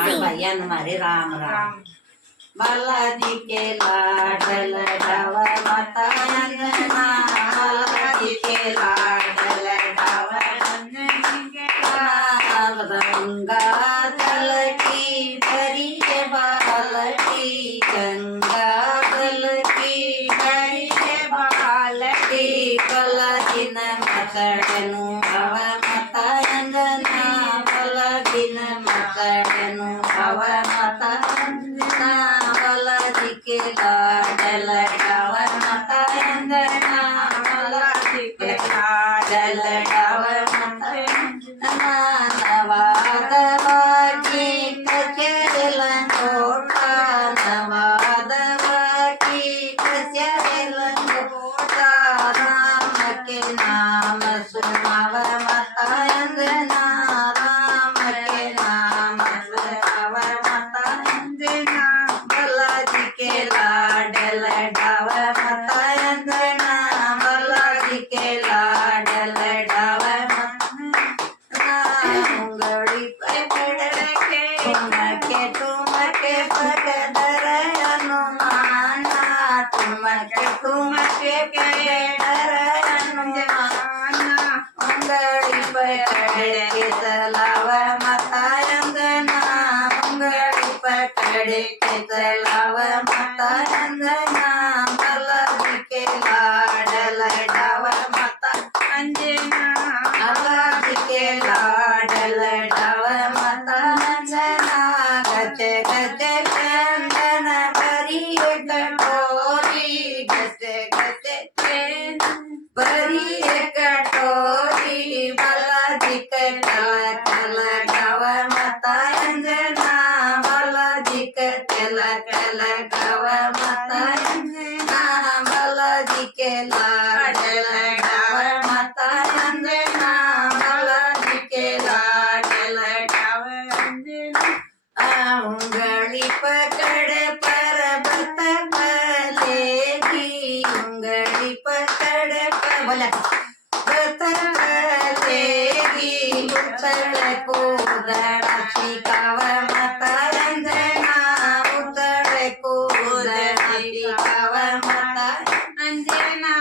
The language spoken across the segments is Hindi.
भैया हमारे राम राम। बालाजी के लाडल डाव माता अंजना, बालाजी के लाडल डाव गंगा जल की भरी बालटी, गंगा जल की भरी बालटी, बालाजी न मसड़नु भव माता अंजना, बालाजी न मसड़नु भव माता अंजना, बालाजी के लाडल डाव माता अंजना, बालाजी के लाडल डाव माता अंजना, नवादवाकी कचेल कोटा, नवादवाकी कचेल कोटा, राम के नाम सुनाव माता अंजना, राम के नाम सुनाव माता अंजना, बालाजी के लाडल डाव माता अंजना, बालाजी के लाडल डाव उंगड़ी पकड़ के तुमके पकड़ हनुमाना, तुमके पकड़ हनुमाना, उंगड़ी पकड़ के चलाव माता अंजना, उंगड़ी पकड़ के चलाव माता अंजना, बालाजी के लाडल डाव माता अंजना, बालाजी के लाडल डाव माता अंजना, गच गच चंदन भरी कटोरी, गच गच चंदन भरी कटोरी, बालाजी के कल कल गाव माता अंजना, बालाजी के कल कल गाव माता अंजना, बालाजी के लाडल डाव माता अंजना, बालाजी के लाडल डाव अंजना, उंगली पकड़ पर्वत लेगी, उंगली पकड़ पर्वत लेगी, उछल कूदना सिखाव माता अंजना, उछल कूदना सिखाव माता अंजना,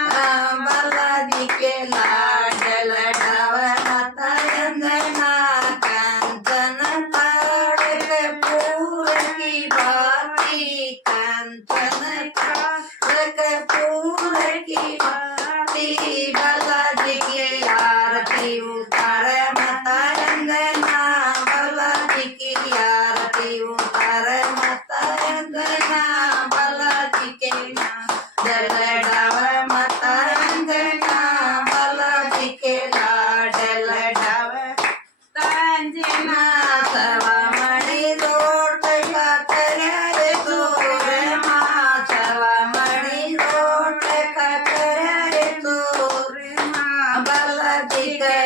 बालाजी के लाडल डाव माता अंजना, कंचन ताड़ कपूर की बाती, कंचन ताड़ कपूर की बाती, बालाजी की आरती उतार माता अंजना, बालाजी की आरती उतार माता अंजना, बालाजी के लाडल डाव माता अंजना, बालाजी के लाडल डाव अंजना, सवा मणि रोट का करे तोर माँ, सवा मणि रोट का करे तोर माँ, बालाजी के